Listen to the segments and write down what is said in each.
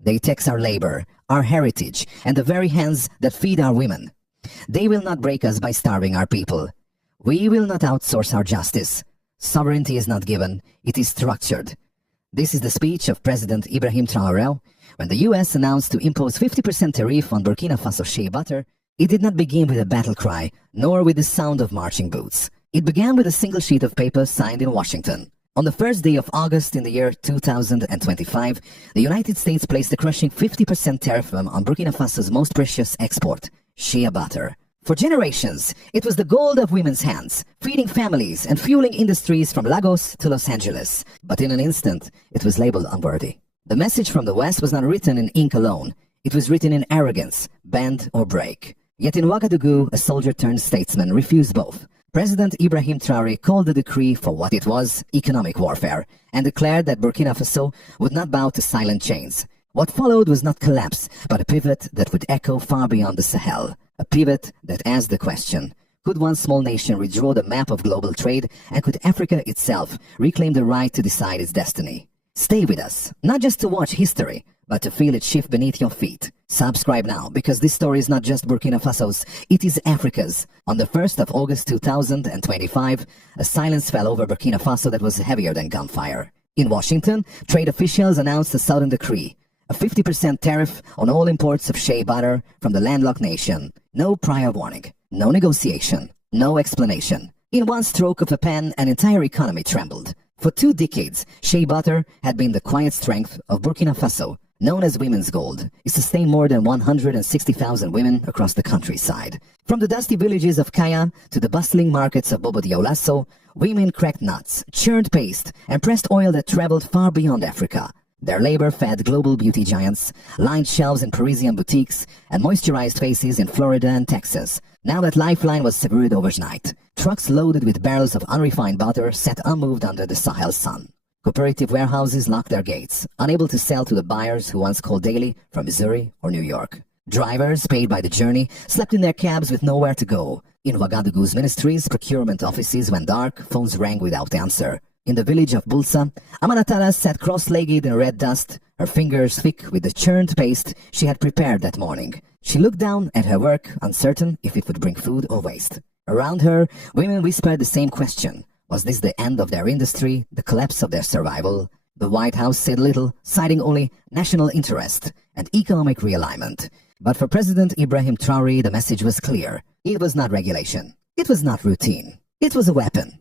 They tax our labor, our heritage, and the very hands that feed our women. They will not break us by starving our people. We will not outsource our justice. Sovereignty is not given, it is structured. This is the speech of President Ibrahim Traore when the US announced to impose 50% tariff on Burkina Faso shea butter. It did not begin with a battle cry, nor with the sound of marching boots. It began with a single sheet of paper signed in Washington. On the first day of August in the year 2025, the United States placed a crushing 50% tariff on Burkina Faso's most precious export, shea butter. For generations, it was the gold of women's hands, feeding families and fueling industries from Lagos to Los Angeles. But in an instant, it was labeled unworthy. The message from the West was not written in ink alone. It was written in arrogance, bend or break. Yet in Ouagadougou, a soldier-turned-statesman refused both. President Ibrahim Traore called the decree for what it was, economic warfare, and declared that Burkina Faso would not bow to silent chains. What followed was not collapse, but a pivot that would echo far beyond the Sahel. A pivot that asked the question, could one small nation redraw the map of global trade, and could Africa itself reclaim the right to decide its destiny? Stay with us, not just to watch history, but to feel it shift beneath your feet. Subscribe now, because this story is not just Burkina Faso's, it is Africa's. On the 1st of August 2025, a silence fell over Burkina Faso that was heavier than gunfire. In Washington, trade officials announced a sudden decree, a 50% tariff on all imports of shea butter from the landlocked nation. No prior warning, no negotiation, no explanation. In one stroke of a pen, an entire economy trembled. For 2 decades, shea butter had been the quiet strength of Burkina Faso. Known as women's gold, it sustained more than 160,000 women across the countryside. From the dusty villages of Kaya to the bustling markets of Bobo Dioulasso, women cracked nuts, churned paste, and pressed oil that traveled far beyond Africa. Their labor fed global beauty giants, lined shelves in Parisian boutiques, and moisturized faces in Florida and Texas. Now that lifeline was severed overnight. Trucks loaded with barrels of unrefined butter sat unmoved under the Sahel sun. Cooperative warehouses locked their gates, unable to sell to the buyers who once called daily from Missouri or New York. Drivers, paid by the journey, slept in their cabs with nowhere to go. In Ouagadougou's ministries, procurement offices went dark, phones rang without answer. In the village of Bulsa, Amanatala sat cross-legged in red dust, her fingers thick with the churned paste she had prepared that morning. She looked down at her work, uncertain if it would bring food or waste. Around her, women whispered the same question. Was this the end of their industry, the collapse of their survival? The White House said little, citing only national interest and economic realignment. But for President Ibrahim Traore, the message was clear. It was not regulation. It was not routine. It was a weapon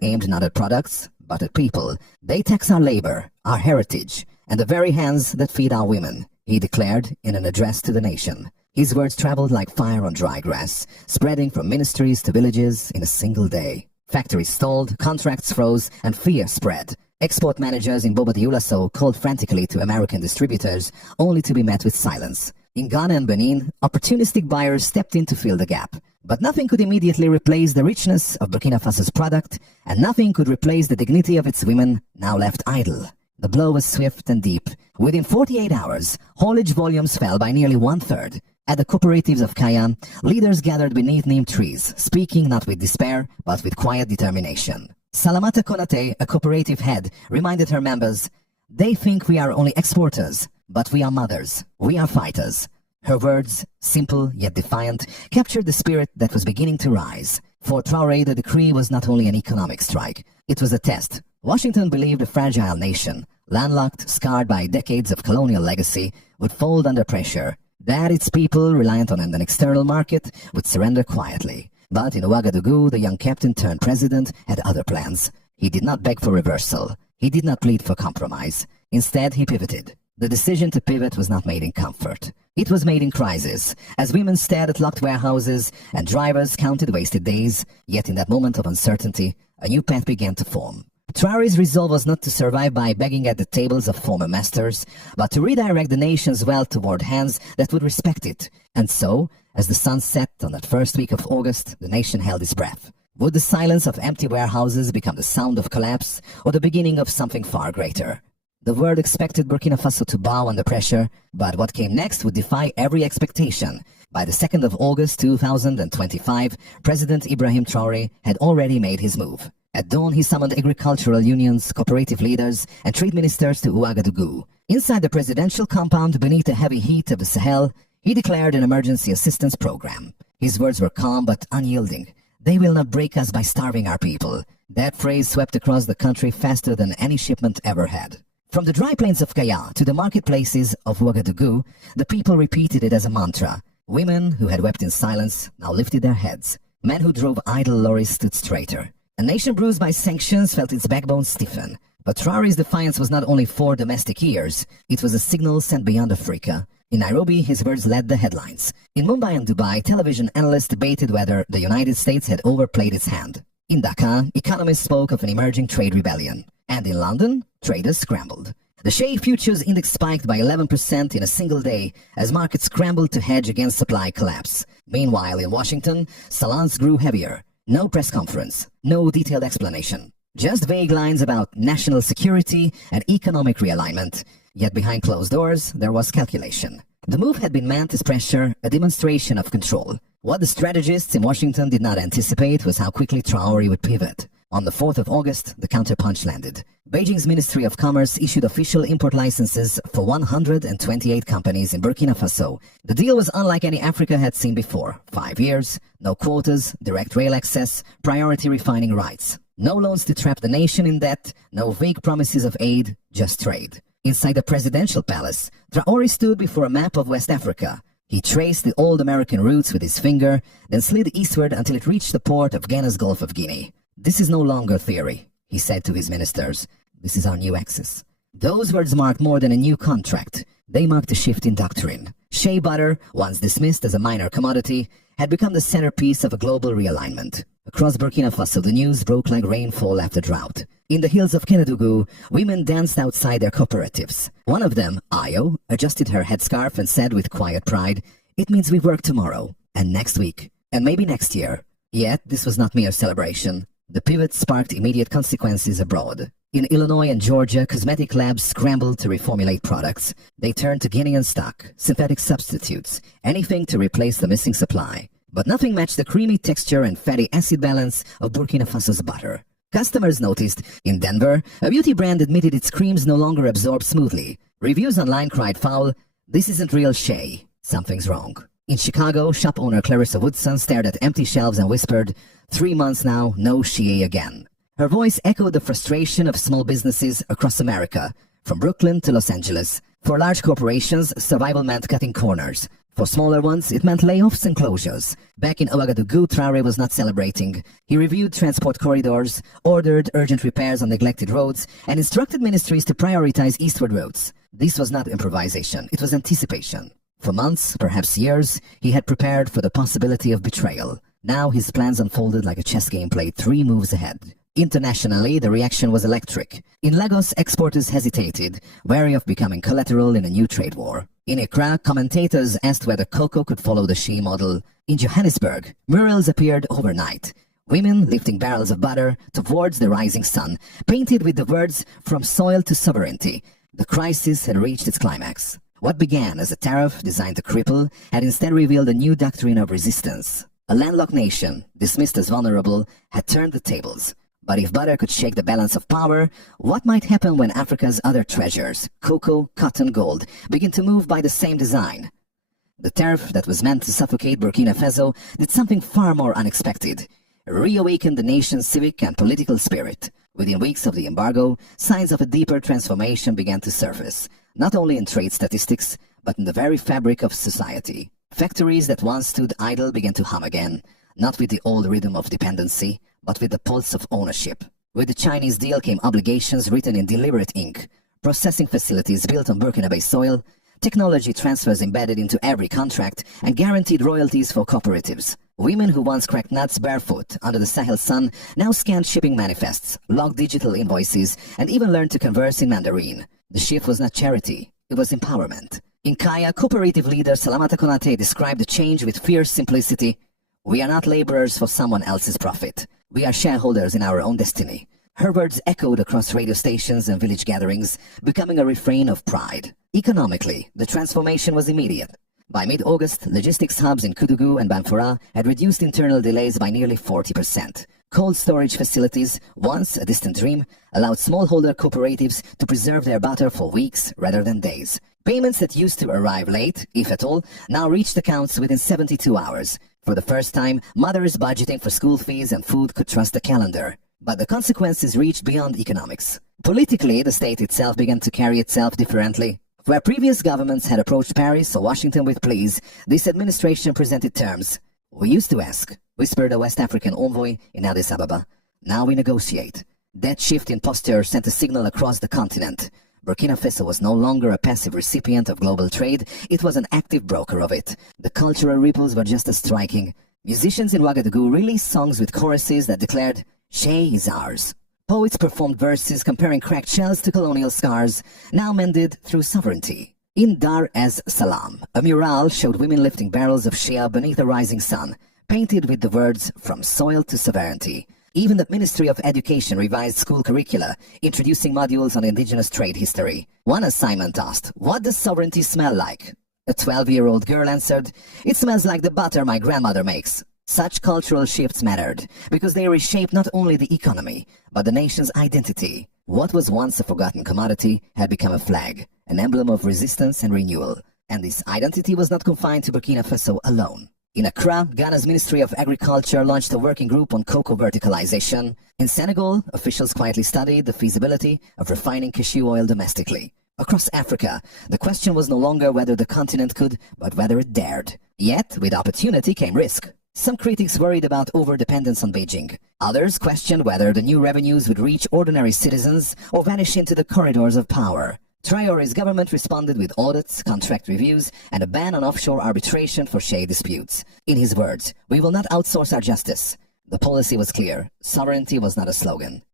aimed not at products, but at people. They tax our labor, our heritage, and the very hands that feed our women, he declared in an address to the nation. His words traveled like fire on dry grass, spreading from ministries to villages in a single day. Factories stalled, contracts froze, and fear spread. Export managers in Bobo Dioulasso called frantically to American distributors, only to be met with silence. In Ghana and Benin, opportunistic buyers stepped in to fill the gap. But nothing could immediately replace the richness of Burkina Faso's product, and nothing could replace the dignity of its women, now left idle. The blow was swift and deep. Within 48 hours, haulage volumes fell by nearly 1/3. At the cooperatives of Kaya, leaders gathered beneath neem trees, speaking not with despair, but with quiet determination. Salamata Konate, a cooperative head, reminded her members, "They think we are only exporters, but we are mothers, we are fighters." Her words, simple yet defiant, captured the spirit that was beginning to rise. For Traore, the decree was not only an economic strike, it was a test. Washington believed a fragile nation, landlocked, scarred by decades of colonial legacy, would fold under pressure. That its people, reliant on an external market, would surrender quietly. But in Ouagadougou, the young captain turned president had other plans. He did not beg for reversal. He did not plead for compromise. Instead, he pivoted. The decision to pivot was not made in comfort. It was made in crisis, as women stared at locked warehouses and drivers counted wasted days. Yet in that moment of uncertainty, a new path began to form. Traore's resolve was not to survive by begging at the tables of former masters, but to redirect the nation's wealth toward hands that would respect it. And so, as the sun set on that first week of August, the nation held its breath. Would the silence of empty warehouses become the sound of collapse, or the beginning of something far greater? The world expected Burkina Faso to bow under pressure, but what came next would defy every expectation. By the 2nd of August 2025, President Ibrahim Traore had already made his move. At dawn, he summoned agricultural unions, cooperative leaders, and trade ministers to Ouagadougou. Inside the presidential compound, beneath the heavy heat of the Sahel, he declared an emergency assistance program. His words were calm but unyielding. "They will not break us by starving our people." That phrase swept across the country faster than any shipment ever had. From the dry plains of Kaya to the marketplaces of Ouagadougou, the people repeated it as a mantra. Women who had wept in silence now lifted their heads. Men who drove idle lorries stood straighter. A nation bruised by sanctions felt its backbone stiffen. But Traore's defiance was not only for domestic ears, it was a signal sent beyond Africa. In Nairobi, his words led the headlines. In Mumbai and Dubai, television analysts debated whether the United States had overplayed its hand. In Dhaka, economists spoke of an emerging trade rebellion. And in London, traders scrambled. The Shea futures index spiked by 11% in a single day as markets scrambled to hedge against supply collapse. Meanwhile, in Washington, salons grew heavier. No press conference, no detailed explanation. Just vague lines about national security and economic realignment. Yet behind closed doors, there was calculation. The move had been meant as pressure, a demonstration of control. What the strategists in Washington did not anticipate was how quickly Traore would pivot. On the 4th of August, the counterpunch landed. Beijing's Ministry of Commerce issued official import licenses for 128 companies in Burkina Faso. The deal was unlike any Africa had seen before. 5 years, no quotas, direct rail access, priority refining rights. No loans to trap the nation in debt, no vague promises of aid, just trade. Inside the presidential palace, Traore stood before a map of West Africa. He traced the old American routes with his finger, then slid eastward until it reached the port of Ghana's Gulf of Guinea. "This is no longer theory," he said to his ministers. "This is our new axis." Those words marked more than a new contract. They marked a shift in doctrine. Shea butter, once dismissed as a minor commodity, had become the centerpiece of a global realignment. Across Burkina Faso, the news broke like rainfall after drought. In the hills of Kenedougou, women danced outside their cooperatives. One of them, Ayo, adjusted her headscarf and said with quiet pride, "It means we work tomorrow, and next week, and maybe next year." Yet, this was not mere celebration. The pivot sparked immediate consequences abroad. In Illinois and Georgia, cosmetic labs scrambled to reformulate products. They turned to Guinean stock, synthetic substitutes, anything to replace the missing supply. But nothing matched the creamy texture and fatty acid balance of Burkina Faso's butter. Customers noticed. In Denver, a beauty brand admitted its creams no longer absorb smoothly. Reviews online cried foul, "This isn't real Shea. Something's wrong." In Chicago, shop owner Clarissa Woodson stared at empty shelves and whispered, 3 months now, no Shea again." Her voice echoed the frustration of small businesses across America, from Brooklyn to Los Angeles. For large corporations, survival meant cutting corners. For smaller ones, it meant layoffs and closures. Back in Ouagadougou, Traore was not celebrating. He reviewed transport corridors, ordered urgent repairs on neglected roads, and instructed ministries to prioritize eastward routes. This was not improvisation, it was anticipation. For months, perhaps years, he had prepared for the possibility of betrayal. Now his plans unfolded like a chess game played 3 moves ahead. Internationally, the reaction was electric. In Lagos, exporters hesitated, wary of becoming collateral in a new trade war. In Accra, commentators asked whether cocoa could follow the Shea model. In Johannesburg, murals appeared overnight. Women lifting barrels of butter towards the rising sun, painted with the words, "From soil to sovereignty." The crisis had reached its climax. What began as a tariff designed to cripple had instead revealed a new doctrine of resistance. A landlocked nation, dismissed as vulnerable, had turned the tables. But if butter could shake the balance of power, what might happen when Africa's other treasures, cocoa, cotton, gold, begin to move by the same design? The tariff that was meant to suffocate Burkina Faso did something far more unexpected. It reawakened the nation's civic and political spirit. Within weeks of the embargo, signs of a deeper transformation began to surface, not only in trade statistics, but in the very fabric of society. Factories that once stood idle began to hum again, not with the old rhythm of dependency, but with the pulse of ownership. With the Chinese deal came obligations written in deliberate ink, processing facilities built on Burkinabe soil, technology transfers embedded into every contract, and guaranteed royalties for cooperatives. Women who once cracked nuts barefoot under the Sahel sun now scanned shipping manifests, logged digital invoices, and even learned to converse in Mandarin. The shift was not charity, it was empowerment. In Kaya, cooperative leader Salamata Konate described the change with fierce simplicity. "We are not laborers for someone else's profit. We are shareholders in our own destiny." Her words echoed across radio stations and village gatherings, becoming a refrain of pride. Economically, the transformation was immediate. By mid-August, logistics hubs in Koudougou and Banfora had reduced internal delays by nearly 40%. Cold storage facilities, once a distant dream, allowed smallholder cooperatives to preserve their butter for weeks rather than days. Payments that used to arrive late, if at all, now reached accounts within 72 hours. For the first time, mothers budgeting for school fees and food could trust the calendar. But the consequences reached beyond economics. Politically, the state itself began to carry itself differently. Where previous governments had approached Paris or Washington with pleas, this administration presented terms. "We used to ask," whispered a West African envoy in Addis Ababa. "Now we negotiate." That shift in posture sent a signal across the continent. Burkina Faso was no longer a passive recipient of global trade, it was an active broker of it. The cultural ripples were just as striking. Musicians in Ouagadougou released songs with choruses that declared, "She is ours." Poets performed verses comparing cracked shells to colonial scars, now mended through sovereignty. In Dar es Salaam, a mural showed women lifting barrels of shea beneath a rising sun, painted with the words, "From soil to sovereignty." Even the Ministry of Education revised school curricula, introducing modules on indigenous trade history. One assignment asked, "What does sovereignty smell like?" A 12-year-old girl answered, "It smells like the butter my grandmother makes." Such cultural shifts mattered, because they reshaped not only the economy, but the nation's identity. What was once a forgotten commodity had become a flag, an emblem of resistance and renewal. And this identity was not confined to Burkina Faso alone. In Accra, Ghana's Ministry of Agriculture launched a working group on cocoa verticalization. In Senegal, officials quietly studied the feasibility of refining cashew oil domestically. Across Africa, the question was no longer whether the continent could, but whether it dared. Yet, with opportunity came risk. Some critics worried about over-dependence on Beijing. Others questioned whether the new revenues would reach ordinary citizens or vanish into the corridors of power. Traore's government responded with audits, contract reviews, and a ban on offshore arbitration for share disputes. In his words, "We will not outsource our justice." The policy was clear. Sovereignty was not a slogan.